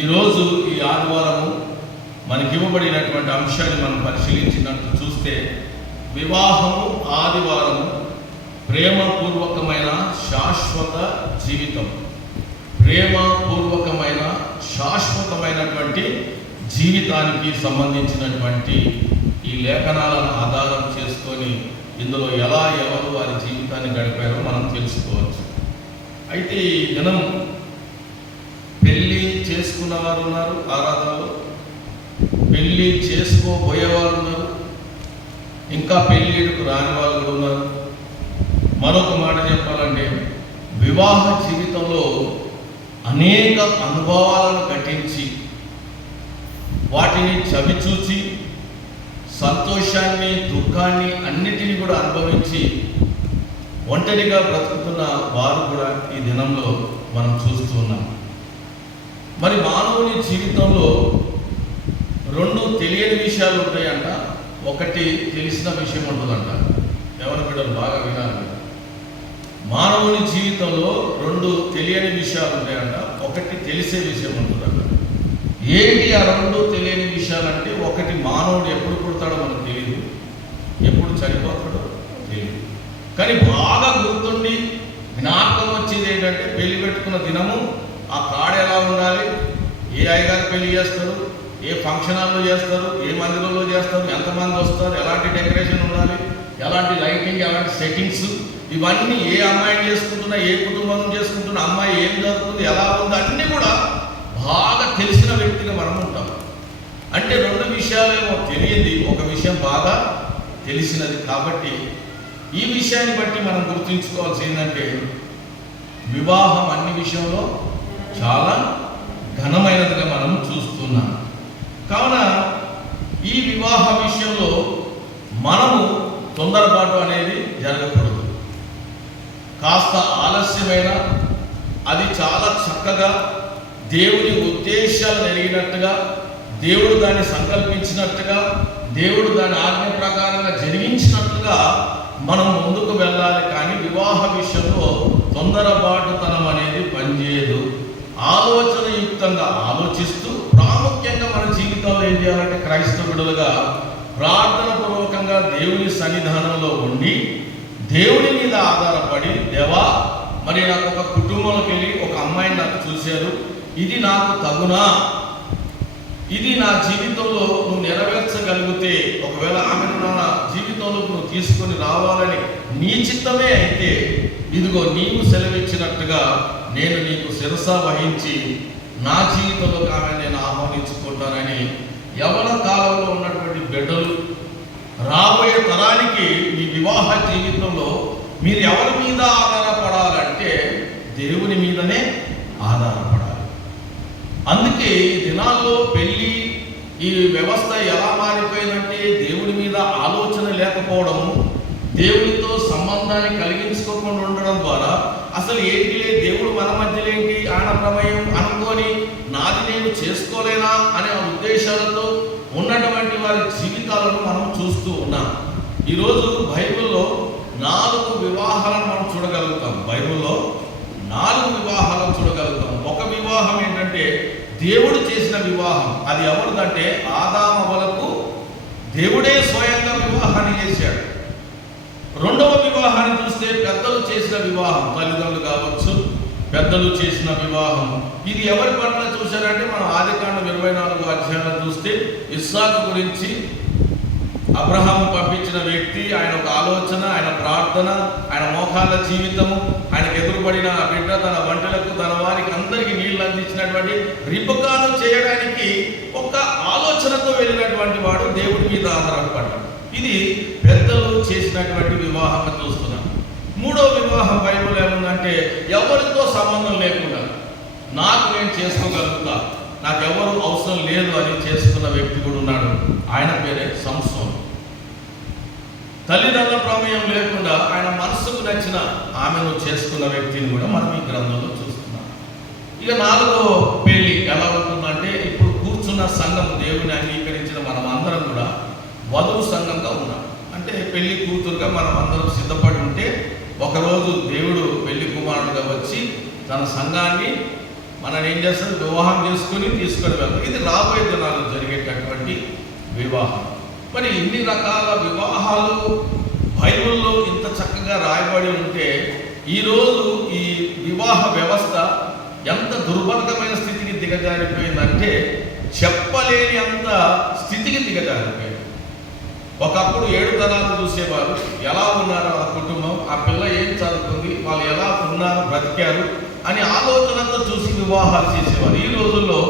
ఈరోజు ఈ ఆదివారము మనకివ్వబడినటువంటి అంశాన్ని మనం పరిశీలించినట్టు చూస్తే, వివాహము ఆదివారము ప్రేమపూర్వకమైన శాశ్వత జీవితం, ప్రేమపూర్వకమైన శాశ్వతమైనటువంటి జీవితానికి సంబంధించినటువంటి ఈ లేఖనాలను ఆధారం చేసుకొని ఇందులో ఎలా ఎవరు వారి జీవితాన్ని గడిపారో మనం తెలుసుకోవచ్చు. అయితే ఈ దినం పెళ్ళి చేసుకున్నవారు ఉన్నారు, ఆరాధనలో పెళ్ళి చేసుకోబోయేవారు ఉన్నారు, ఇంకా పెళ్ళిళ్ళకు రాని వాళ్ళు కూడా ఉన్నారు. మరొక మాట చెప్పాలంటే, వివాహ జీవితంలో అనేక అనుభవాలను ఘటించి వాటిని చవిచూచి సంతోషాన్ని దుఃఖాన్ని అన్నిటినీ కూడా అనుభవించి ఒంటరిగా బ్రతుకుతున్న వారు కూడా ఈ దినంలో మనం చూస్తూ ఉన్నాం. మరి మానవుని జీవితంలో రెండు తెలియని విషయాలు ఉంటాయంట, ఒకటి తెలిసిన విషయం ఉంటుందంట. ఎవరి బిడ్డలు బాగా వినాలి. మానవుని జీవితంలో రెండు తెలియని విషయాలు ఉంటాయంట, ఒకటి తెలిసే విషయం ఉంటుందంట. ఏంటి ఆ రెండు తెలియని విషయాలంటే, ఒకటి మానవుడు ఎప్పుడు పుడతాడో మనకు తెలియదు, ఎప్పుడు చనిపోతాడో తెలియదు. కానీ బాగా గుర్తుండి జ్ఞాపకం వచ్చేది ఏంటంటే, పెళ్లి పెట్టుకున్న దినము, ఆ కాడు ఎలా ఉండాలి, ఏ అయ్యగారు పెళ్లి చేస్తారు, ఏ ఫంక్షన్ హాల్లో చేస్తారు, ఏ మందిరంలో చేస్తారు, ఎంతమంది వస్తారు, ఎలాంటి డెకరేషన్ ఉండాలి, ఎలాంటి లైటింగ్, ఎలాంటి సెట్టింగ్స్, ఇవన్నీ ఏ అమ్మాయిని చేసుకుంటున్నా, ఏ కుటుంబం చేసుకుంటున్నా, అమ్మాయి ఏం జరుగుతుంది, ఎలా ఉంది, అన్నీ కూడా బాగా తెలిసిన వ్యక్తిగా మనం ఉంటాం. అంటే రెండు విషయాలేమో తెలియదు, ఒక విషయం బాగా తెలిసినది. కాబట్టి ఈ విషయాన్ని బట్టి మనం గుర్తుంచుకోవాల్సి ఏంటంటే, వివాహం అన్ని విషయంలో చాలా ఘనమైనదిగా మనం చూస్తున్నాం. కావున ఈ వివాహ విషయంలో మనము తొందరపాటు అనేది జరగకూడదు. కాస్త ఆలస్యమైన అది చాలా చక్కగా దేవుని ఉద్దేశాలు జరిగినట్టుగా, దేవుడు దాన్ని సంకల్పించినట్టుగా, దేవుడు దాని ఆజ్ఞ ప్రకారంగా జరిగించినట్లుగా మనం ముందుకు వెళ్ళాలి. కానీ వివాహ విషయంలో తొందరపాటుతనం అనేది పనిచేయదు. ఆలోచనయుక్తంగా ఆలోచిస్తూ, ప్రాముఖ్యంగా మన జీవితంలో ఏం చేయాలంటే, క్రైస్తవుడులుగా ప్రార్థన పూర్వకంగా దేవుని సన్నిధానంలో ఉండి, దేవుని మీద ఆధారపడి, దేవా మరి నాకు ఒక కుటుంబంలోకి వెళ్ళి ఒక అమ్మాయిని నాకు చూశారు, ఇది నాకు తగునా, ఇది నా జీవితంలో నువ్వు నెరవేర్చగలిగితే, ఒకవేళ ఆమెను నా జీవితంలో నువ్వు తీసుకొని రావాలని నీ చిత్తమే అయితే, ఇదిగో నీవు సెలవిచ్చినట్టుగా నేను నీకు శిరస వహించి నా జీవితంలోకి ఆమె నేను ఆహ్వానించుకుంటానని యవ్వన కాలంలో ఉన్నటువంటి బిడ్డలు రాబోయే తరానికి మీ వివాహ జీవితంలో మీరు ఎవరి మీద ఆధారపడాలంటే దేవుని మీదనే ఆధారపడాలి. అందుకే ఈ దినాల్లో పెళ్ళి ఈ వ్యవస్థ ఎలా మారిపోయిందంటే, దేవుడి మీద ఆలోచన లేకపోవడము, దేవుడితో సంబంధాన్ని కలిగించుకోకుండా ఉండడం ద్వారా అసలు ఏంటిలే దేవుడు మన మధ్యలో ఏంటి, ఆయన ప్రమేయం అనుకొని నాది నేను చేసుకోలేనా అనే ఉద్దేశాలతో ఉన్నటువంటి వారి జీవితాలను మనం చూస్తూ ఉన్నాం. ఈరోజు బైబిల్లో 4 వివాహాలను మనం చూడగలుగుతాం. బైబిల్లో 4 వివాహాలను చూడగలుగుతాం. ఒక వివాహం ఏంటంటే దేవుడు చేసిన వివాహం. అది ఎవరిదంటే, ఆదామవ్వలకు దేవుడే స్వయంగా వివాహాన్ని చేశాడు. రెండవ వివాహాన్ని చూస్తే పెద్దలు చేసిన వివాహం, తల్లిదండ్రులు కావచ్చు, పెద్దలు చేసిన వివాహం. ఇది ఎవరి పట్ల చూశారంటే, మనం ఆదికాండం 24 అధ్యాయాలు చూస్తే ఇస్సాకు గురించి, అబ్రహాము పంపించిన వ్యక్తి, ఆయన ఒక ఆలోచన, ఆయన ప్రార్థన, ఆయన మోకాళ్ళ జీవితము, ఆయనకు ఎదురుపడిన బిడ్డ, తన వంటలకు, తన వారికి అందరికీ నీళ్లు అందించినటువంటి రిబకాను చేయడానికి ఒక ఆలోచనతో వెళ్ళినటువంటి వాడు దేవుడి మీద ఆధారపడ్డాడు. ఇది పెద్దలు చేసినటువంటి వివాహంగా చూస్తున్నాం. మూడో వివాహం బైబిల్ ఏముందంటే, ఎవరితో సంబంధం లేకుండా నాకు నేను చేసుకోగలుగుతా, నాకు ఎవరు అవసరం లేదు అని చేసుకున్న వ్యక్తి కూడా ఉన్నాడు. ఆయన పేరే సంసోను. తల్లిదండ్రుల ప్రమేయం లేకుండా ఆయన మనసుకు నచ్చిన ఆమెను చేసుకున్న వ్యక్తిని కూడా మనం ఈ గ్రంథంలో చూస్తున్నాం. ఇక 4వ పెళ్లి ఎలా ఉంటుందంటే, ఇప్పుడు కూర్చున్న సంఘం, దేవుని అంగీకరించిన మనం అందరం కూడా వధువు సంఘంగా ఉన్నాం. అంటే పెళ్లి కూతురుగా మనం అందరం సిద్ధపడి ఉంటే, ఒకరోజు దేవుడు పెళ్లి కుమారుడుగా వచ్చి తన సంఘాన్ని మనల్ని ఏం చేస్తారు, వివాహం చేసుకుని తీసుకొని వెళ్తారు. ఇది రాబోయే దినాల్లో జరిగేటటువంటి వివాహం. మరి ఇన్ని రకాల వివాహాలు బైబిల్లో ఇంత చక్కగా రాయబడి ఉంటే ఈరోజు ఈ వివాహ వ్యవస్థ ఎంత దుర్భరమైన స్థితికి దిగజారిపోయిందంటే చెప్పలేని అంత స్థితికి దిగజారిపోయింది. ఒకప్పుడు 7 తరాలు చూసేవారు, ఎలా ఉన్నారు ఆ కుటుంబం, ఆ పిల్ల ఏం చదువుతుంది, వాళ్ళు ఎలా ఉన్నారు, బ్రతికారు అని ఆలోచనతో చూసి వివాహాలు చేసేవారు. ఈ రోజుల్లో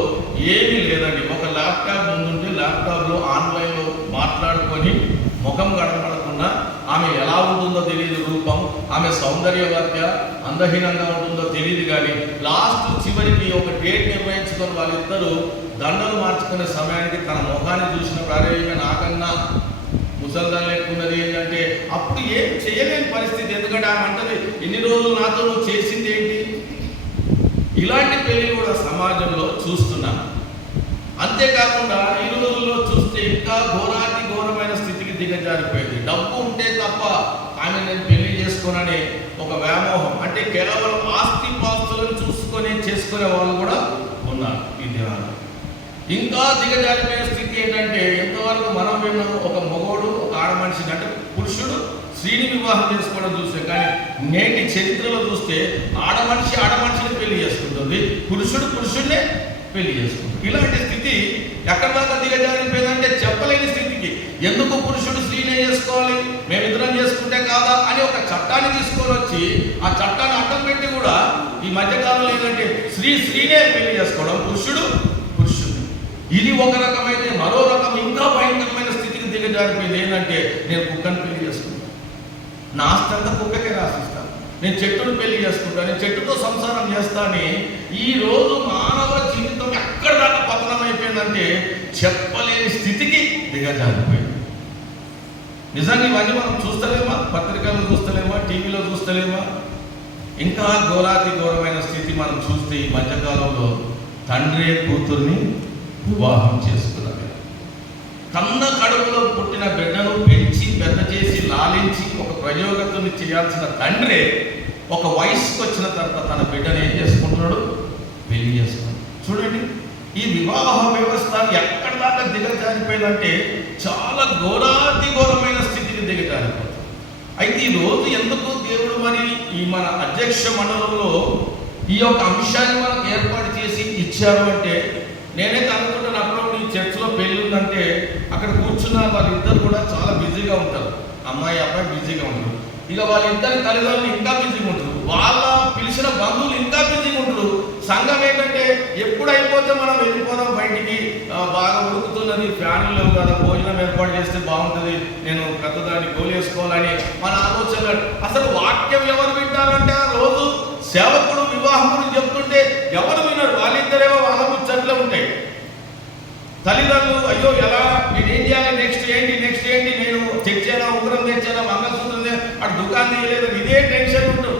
ఏమీ లేదండి. ఒక ల్యాప్టాప్ ముందుంటే ల్యాప్టాప్లో ఆన్లైన్లో మాట్లాడుకొని ముఖం కనపడకుండా ఆమె ఎలా ఉంటుందో తెలియదు, రూపం, ఆమె సౌందర్యవత్య అందహీనంగా ఉంటుందో తెలియదు. కానీ లాస్ట్ చివరికి ఒక డేట్ నిర్ణయించుకొని వాళ్ళిద్దరూ దండలు మార్చుకునే సమయానికి తన ముఖాన్ని చూసినప్పుడు అరే నాకన్నా ముసల్దాన్ లేకున్నది ఏంటంటే అప్పుడు ఏం చేయలేని పరిస్థితి. ఎందుకంటే ఆమె అంటది, ఇన్ని రోజులు నాతో నువ్వు చేసింది ఏంటి? ఇలాంటి పెళ్లి కూడా సమాజంలో చూస్తున్నాను. అంతేకాకుండా ఈ రోజుల్లో చూస్తే ఇంకా ఘోరాతి ఘోరమైన స్థితికి దిగజారిపోయింది. డబ్బు ఉంటే తప్ప ఆమె నేను పెళ్లి చేసుకోనని ఒక వ్యామోహం, అంటే కేవలం ఆస్తి పాస్తులను చూసుకొని చేసుకునే వాళ్ళు కూడా ఉన్నారు ఈ దినాలు. ఇంకా దిగజారిపోయే స్థితి ఏంటంటే ఎంతవరకు మనం విన్నాం, ఒక మగోడు ఒక ఆడ మనిషిని, అంటే పురుషుడు స్త్రీని వివాహం చేసుకోవడం చూస్తే, కానీ నేటి చరిత్రలో చూస్తే ఆడ మనిషిని పెళ్లి చేసుకుంటుంది, పురుషుడు పురుషుడినే పెళ్లి చేసుకుంటుంది. ఇలాంటి స్థితి ఎక్కడి దాకా దిగజారిపోయిందంటే చెప్పలేని స్థితికి. ఎందుకు పురుషుడు స్త్రీనే చేసుకోవాలి, మేమిద్దరం చేసుకుంటే కాదా అని ఒక చట్టాన్ని తీసుకొని వచ్చి ఆ చట్టాన్ని అడ్డం పెట్టి కూడా ఈ మధ్యకాలంలో ఏంటంటే స్త్రీనే పెళ్లి చేసుకోవడం, పురుషుడు. ఇది ఒక రకమైతే మరో రకం ఇంకా భయంకరమైన స్థితికి దిగజారిపోయింది. ఏంటంటే నేను కుక్కను పెళ్లి చేసుకుంటాను, నా ఆస్తి అంతా కుక్కకే రాసిస్తాను, నేను చెట్టును పెళ్లి చేసుకుంటాను, నేను చెట్టుతో సంసారం చేస్తాను. ఈ రోజు మానవ జీవితం ఎక్కడ దాకా పతనం అయిపోయిందంటే చెప్పలేని స్థితికి దిగజారిపోయింది. నిజంగా ఇవన్నీ మనం చూస్తలేమా, పత్రికల్లో చూస్తలేమా, టీవీలో చూస్తలేమా? ఇంకా ఘోరాతి ఘోరమైన స్థితి మనం చూస్తే ఈ మధ్యకాలంలో తండ్రి కూతుర్ని వివాహం చేసుకున్నారు. కన్న కడుపులో పుట్టిన బిడ్డను పెంచి పెద్ద చేసి లాలించి ఒక ప్రయోగతుని చేయాల్సిన తండ్రి ఒక వయసుకు వచ్చిన తర్వాత తన బిడ్డను ఏం చేసుకుంటున్నాడు, పెళ్లి చేసుకున్నాడు. చూడండి, ఈ వివాహ వ్యవస్థ ఎక్కడి దాకా దిగజారిపోయిందంటే చాలా ఘోరాతి ఘోరమైన స్థితికి దిగజారిపోతుంది. అయితే ఈ రోజు ఎందుకు దేవుడు మరి ఈ మన అధ్యక్ష మండలంలో ఈ యొక్క అంశాన్ని మనకు ఏర్పాటు చేసి ఇచ్చారు అంటే, నేనైతే అనుకుంటాను అప్పుడప్పుడు ఈ చర్చిలో పెళ్ళి ఉందంటే అక్కడ కూర్చున్న వాళ్ళిద్దరు కూడా చాలా బిజీగా ఉంటారు, అమ్మాయి అబ్బాయి బిజీగా ఉంటారు. ఇక వాళ్ళిద్దరి తల్లిదండ్రులు ఇంకా బిజీగా ఉంటారు, వాళ్ళ పిలిచిన బంధువులు ఇంకా బిజీగా ఉంటారు. సంఘం ఏంటంటే ఎప్పుడు అయిపోతే మనం వెళ్ళిపోదాం బయటికి, బాగా ఉడుకుతున్నది, ఫ్యాన్లు లేవు కదా, భోజనం ఏర్పాటు చేస్తే బాగుంటుంది, నేను పెద్దదాన్ని గోలు వేసుకోవాలని మన ఆలోచన. అసలు వాక్యం ఎవరు వింటారంటే ఆ రోజు సేవకుడు వివాహం గురించి చెప్తుంటే ఎవరు వినరు, వాళ్ళిద్దరేమో వాళ్ళ ముచ్చట్లు ఉంటాయి. తల్లిదండ్రులు అయ్యో ఎలా, నేనేం చేయాలి, నెక్స్ట్ ఏంటి, నేను తెచ్చానా, ఉంగరం తెచ్చానా, మంగళసూత్రం అటు దుకాణం తీయలేదు, ఇదే టెన్షన్ ఉంటుంది.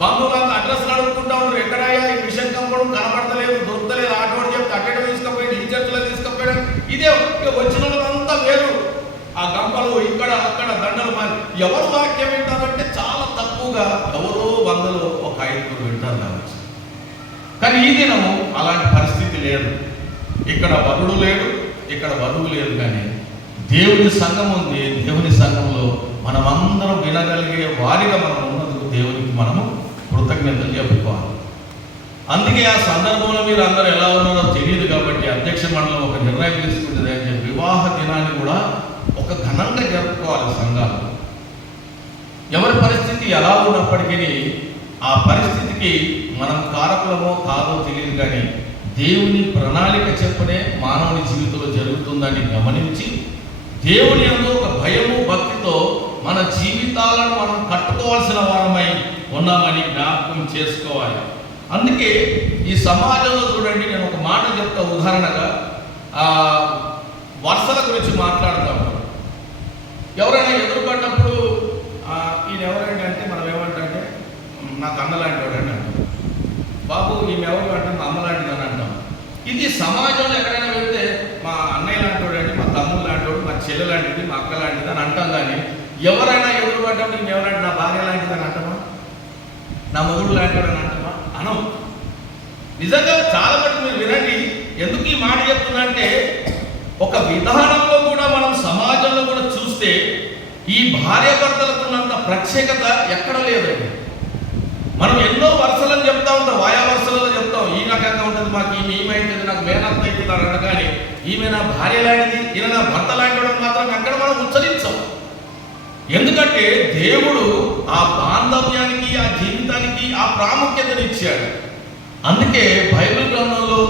బంధువులంతా అడ్రస్లు అడుగుకుంటా ఉంటారు, ఎక్కడయ్యా ఈ మిషన్ కంపడం కనబడతలేదు, దొరకలేదు, ఆటోడు చెప్తే అక్కడ తీసుకుపోయాడు, ఈ చర్చలో తీసుకుపోయాడు. ఇదే వచ్చిన వాళ్ళంతా వేరు, ఆ గంపలు ఇక్కడ అక్కడ దండలు మారి. ఎవరు వాక్యం వింటారంటే చాలా తక్కువగా, ఎవరో 100లో ఒక 5 వింటారు కావచ్చు. కానీ ఈ దినము అలాంటి పరిస్థితి లేదు. ఇక్కడ వరుడు లేడు, ఇక్కడ వధువు లేదు, కానీ దేవుని సంఘం ఉంది. దేవుని సంఘంలో మనమందరం వినగలిగే వారిగా మనం ఉన్నందుకు దేవునికి మనము కృతజ్ఞతలు చెప్పుకోవాలి. అందుకే ఆ సందర్భంలో మీరు అందరూ ఎలా ఉన్నారో తెలియదు కాబట్టి అధ్యక్ష మండలం ఒక నిర్ణయం తీసుకుంటుంది అని చెప్పి వివాహ దినాన్ని కూడా ఒక ఘనంగా జరుపుకోవాలి సంఘాలు. ఎవరి పరిస్థితి ఎలా ఉన్నప్పటికీ ఆ పరిస్థితికి మనం కారకులమో కాదో తెలియదు, కానీ దేవుని ప్రణాళిక చెప్పనే మానవుని జీవితంలో జరుగుతుందని గమనించి దేవుని యందు ఒక భయము భక్తితో మన జీవితాలను మనం కట్టుకోవాల్సిన వారమై ఉన్నామని జ్ఞాపకం చేసుకోవాలి. అందుకే ఈ సమాజంలో చూడండి, నేను ఒక మాట చెప్తా. ఉదాహరణగా వర్షల గురించి మాట్లాడతాము. ఎవరైనా ఎదురుపడినప్పుడు ఈయన ఎవరండి అంటే మనం ఏమంటే నాకు అన్న లాంటి వాడు అని అంటాం. బాబు ఈమె ఎవరు అంటే మా అమ్మ లాంటిది అని అంటాం. ఇది సమాజంలో ఎక్కడైనా వెళ్తే మా అన్నయ్య లాంటి వాడు అండి, మా తమ్ముడు లాంటి వాడు, మా చెల్లె లాంటిది, మా అక్క లాంటిది అని అంటాం. కానీ ఎవరైనా ఎదురుపడ్డప్పుడు ఈమె ఎవరంటే నా భార్య లాంటిది అని అంటామా, నా మొగుడు లాంటి వాడు అని అంటామా? అనం. నిజంగా చాలా మటుకు మీరు వినండి. ఎందుకు ఈ మాట చెప్తున్నా అంటే, ఒక విధానంలో కూడా మనం సమాజంలో కూడా చూస్తే ఈ భార్యాభర్తలకు ఉన్నంత ప్రత్యేకత ఎక్కడ లేదండి. మనం ఎన్నో వరుసలను చెప్తా ఉంటాం, వాయా వరుసలలో చెప్తాం, ఈ రకంగా ఉంటుంది, మాకు ఈమె నాకు మేనత్త అవుతుందని అనగానే ఈమె నా భార్య లాంటిది, ఈయన నా భర్త లాంటి మాత్రం అక్కడ మనం ఉచ్చరించాం. ఎందుకంటే దేవుడు ఆ బాంధవ్యానికి, ఆ జీవితానికి ఆ ప్రాముఖ్యతను ఇచ్చాడు. అందుకే బైబిల్ గ్రంథంలో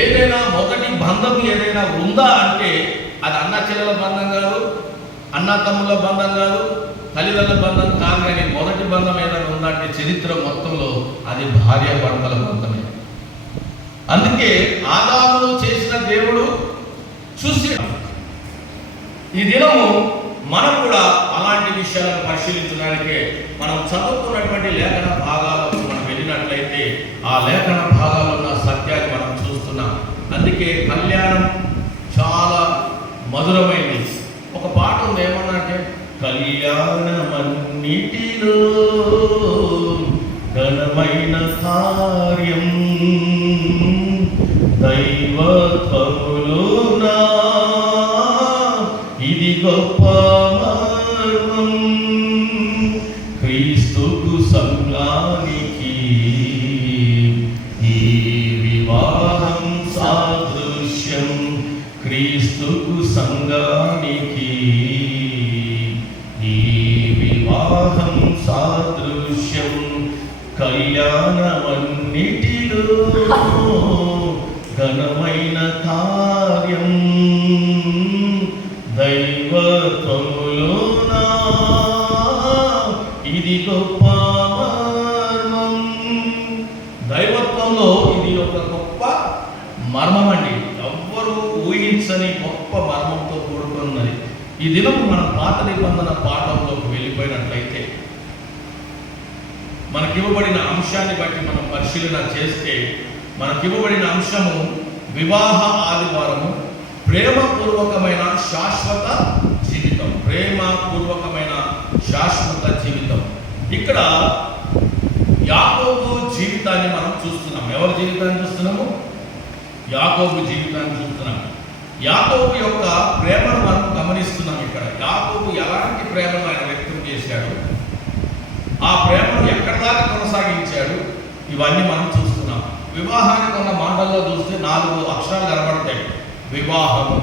ఏదైనా మొదటి బంధం ఏదైనా ఉందా అంటే అది అన్న చెల్లెల బంధం కాదు, అన్న తమ్ముల బంధం కాదు, తల్లిదండ్రుల బంధం కాదు. కానీ మొదటి బంధం ఏదైనా ఉందంటే చరిత్ర మొత్తంలో అది భార్యాభర్తల బంధమే. అందుకే ఆదామును చేసిన దేవుడు చూసి ఈ దినము మనం కూడా అలాంటి విషయాలను పరిశీలించడానికే మనం చదువుకున్నటువంటి లేఖన భాగాలకు మనం వెళ్ళినట్లయితే ఆ లేఖన భాగాల్లో ఉన్న సత్యాన్ని మనం చూస్తున్నాం. అందుకే కళ్యాణం చాలా మధురమైంది. ఒక పాట ఉంది, ఏమన్నా అంటే, కళ్యాణమన్నిటిలో ఘనమైన కార్యం దైవత్వములోనా ఇది గొప్ప మర్మం, క్రీస్తుకు సంఘానికి ఈ వివాహం సాదృశ్యం, క్రీస్తుకు సంఘానికి ఈ వివాహం సాదృశ్యం. కళ్యాణమన్నిటిలో ఘనమైన కార్యం దైవత్వములోనా ఇది గొప్ప మర్మం. దైవత్వంలో ఇది ఒక గొప్ప మర్మం అండి. ఎవ్వరూ ఊహించని గొప్ప మర్మంతో కూడుకున్నది. ఈ దినం మనం పాత నిబంధన పాఠంలోకి వెళ్ళిపోయినట్లయితే మనకివ్వబడిన అంశాన్ని బట్టి మనం పరిశీలన చేస్తే మనకివ్వబడిన అంశము వివాహ ఆదివారము, ప్రేమపూర్వకమైన శాశ్వత జీవితం. ప్రేమపూర్వకమైన శాశ్వత జీవితం. ఇక్కడ యాకోబు జీవితాన్ని మనం చూస్తున్నాం. ఎవరి జీవితాన్ని చూస్తున్నాము? యాకోబు జీవితాన్ని చూస్తున్నాం. యాకోబు యొక్క ప్రేమను మనం గమనిస్తున్నాం. ఇక్కడ యాకోబు ఎలాంటి ప్రేమను ఆయన వ్యక్తం చేశాడు, ఆ ప్రేమను ఎక్కడి దాకా కొనసాగించాడు, ఇవన్నీ మనం చూస్తున్నాం. వివాహానికి ఉన్న మాటల్లో చూస్తే 4 అక్షరాలు కనబడతాయి. వివాహము,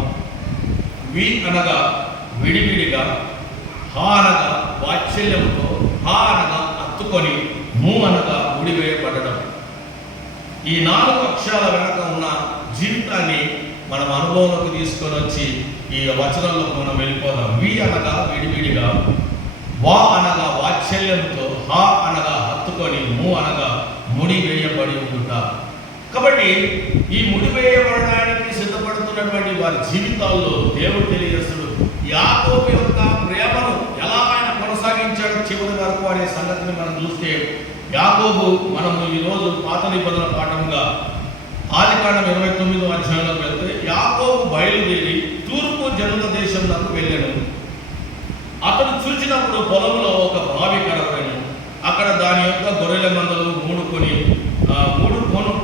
వి అనగా విడివిడిగా, హా అనగా వాత్సల్యంతో, హా అనగా హత్తుకొని, ము అనగా ముడివేయబడడం. ఈ 4 అక్షరాల వెనక ఉన్న జీవితాన్ని మనం అనుభవంలోకి తీసుకొని వచ్చి ఈ వచనంలో మనం వెళ్ళిపోదాం. వి అనగా విడివిడిగా, వా అనగా వాత్సల్యంతో, హా అనగా హత్తుకొని, ము అనగా ముడి వేయబడి ఉండుట. కాబట్టి ఈ ముడి వేయబడడానికి సిద్ధపడుతున్నటువంటి వారి జీవితాల్లో దేవుడు తెలియజేస్తుడు యాకోబు యొక్క ప్రేమను ఎలా ఆయన కొనసాగించాడో చివరి వరకు అనే సంగతిని మనం చూస్తే, యాకోబు మనము ఈరోజు పాత నిబంధన పాఠంగా ఆదికాండం 29వ అధ్యాయంలోకి వెళ్తే, యాకోబు బయలుదేరి తూర్పు జనుల దేశంలోకి వెళ్ళాను. అతడు చూసినప్పుడు పొలంలో ఒక బావి కనబడెను. అక్కడ దాని యొక్క గొర్రెల మందలు